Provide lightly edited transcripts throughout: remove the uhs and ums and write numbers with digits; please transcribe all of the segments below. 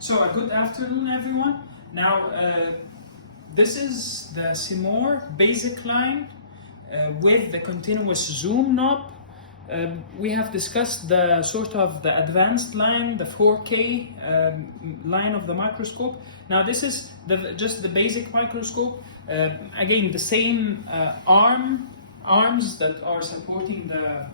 So good afternoon, everyone. Now, this is the Semorr basic line with the continuous zoom knob. We have discussed the sort of the advanced line, the 4K line of the microscope. Now this is just the basic microscope. Again, the same arms that are supporting the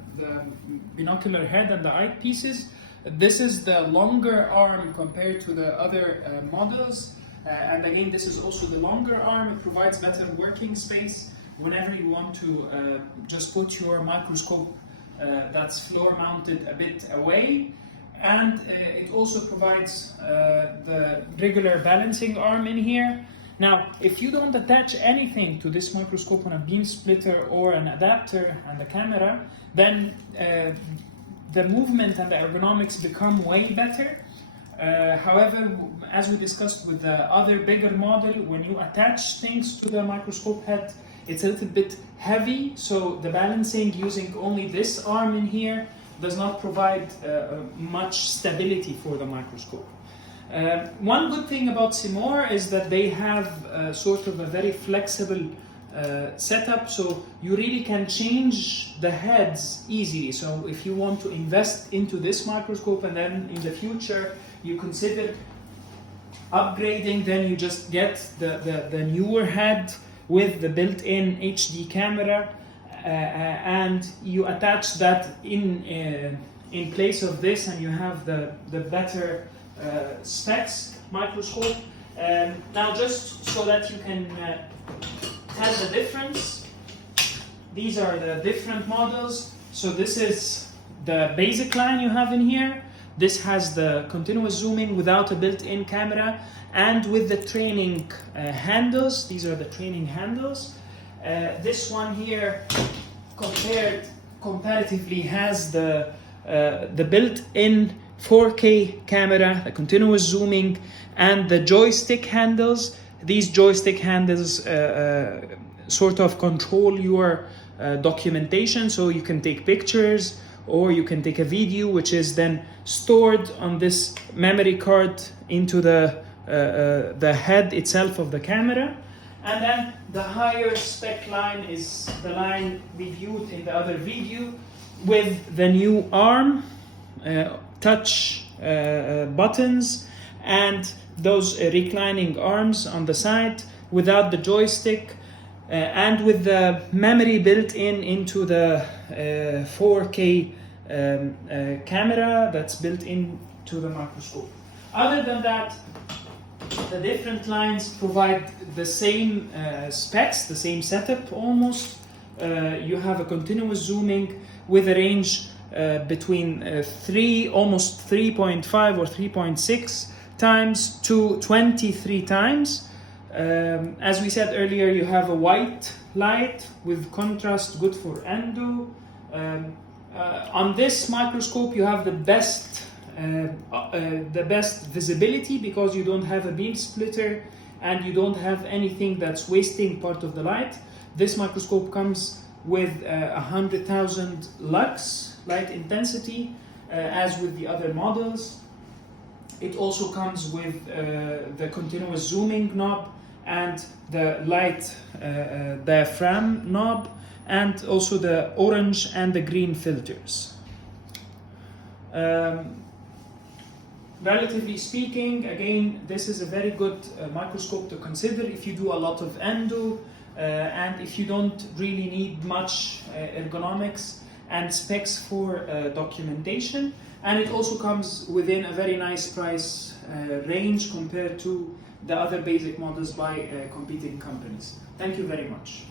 binocular head and the eyepieces. This is the longer arm compared to the other models. And again, this is also the longer arm. It provides better working space whenever you want to just put your microscope that's floor mounted a bit away. And it also provides the regular balancing arm in here. Now, if you don't attach anything to this microscope on a beam splitter or an adapter and the camera, then the movement and the ergonomics become way better. However, as we discussed with the other bigger model, when you attach things to the microscope head, it's a little bit heavy, so the balancing using only this arm in here does not provide much stability for the microscope. One good thing about Semorr is that they have sort of a very flexible setup, so you really can change the heads easily. So if you want to invest into this microscope and then in the future you consider upgrading, then you just get the newer head with the built-in HD camera and you attach that in place of this, and you have the better specs microscope. Now, just so that you can tell the difference, these are the different models. So this is the basic line you have in here. This has the continuous zooming without a built-in camera and with the training handles. These are the training handles. This one here comparatively has the built-in 4K camera, the continuous zooming, and the joystick handles. These joystick handles sort of control your documentation, so you can take pictures or you can take a video, which is then stored on this memory card into the head itself of the camera. And then the higher spec line is the line we viewed in the other video with the new arm, touch buttons, and those reclining arms on the side without the joystick, and with the memory built into the 4K camera that's built into the microscope. Other than that, the different lines provide the same specs, the same setup almost. You have a continuous zooming with a range between almost 3.5 or 3.6 times to 23 times. As we said earlier, you have a white light with contrast, good for endo. On this microscope, you have the best visibility because you don't have a beam splitter and you don't have anything that's wasting part of the light. This microscope comes with 100,000 lux light intensity, as with the other models. It also comes with the continuous zooming knob and the light diaphragm knob, and also the orange and the green filters. Relatively speaking, again, this is a very good microscope to consider if you do a lot of endo and if you don't really need much ergonomics and specs for documentation. And it also comes within a very nice price range compared to the other basic models by competing companies. Thank you very much.